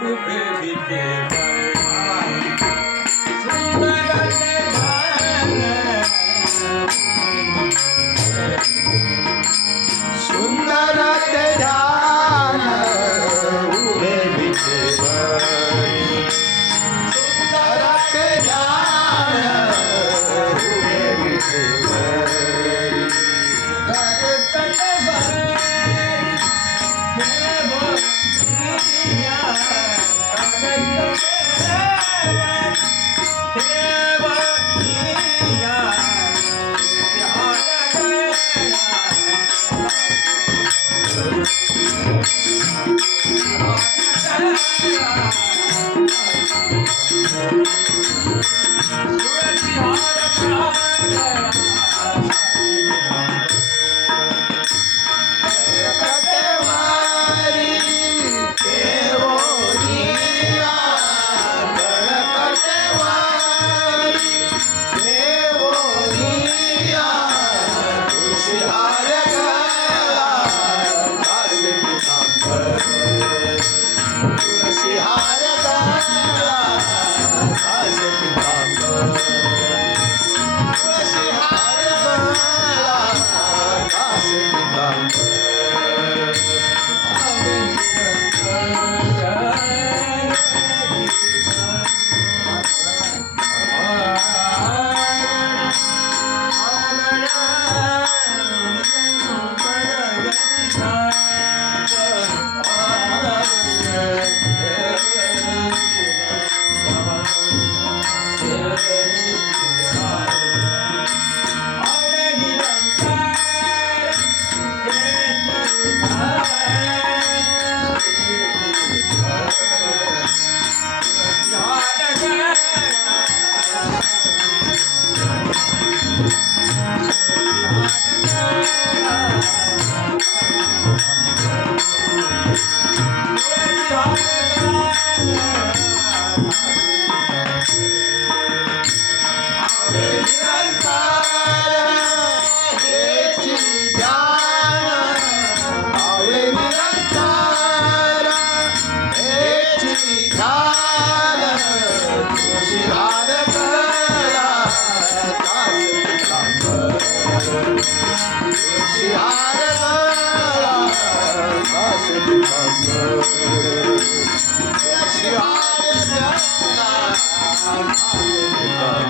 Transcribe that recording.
comer e beber. Música Hare Krishna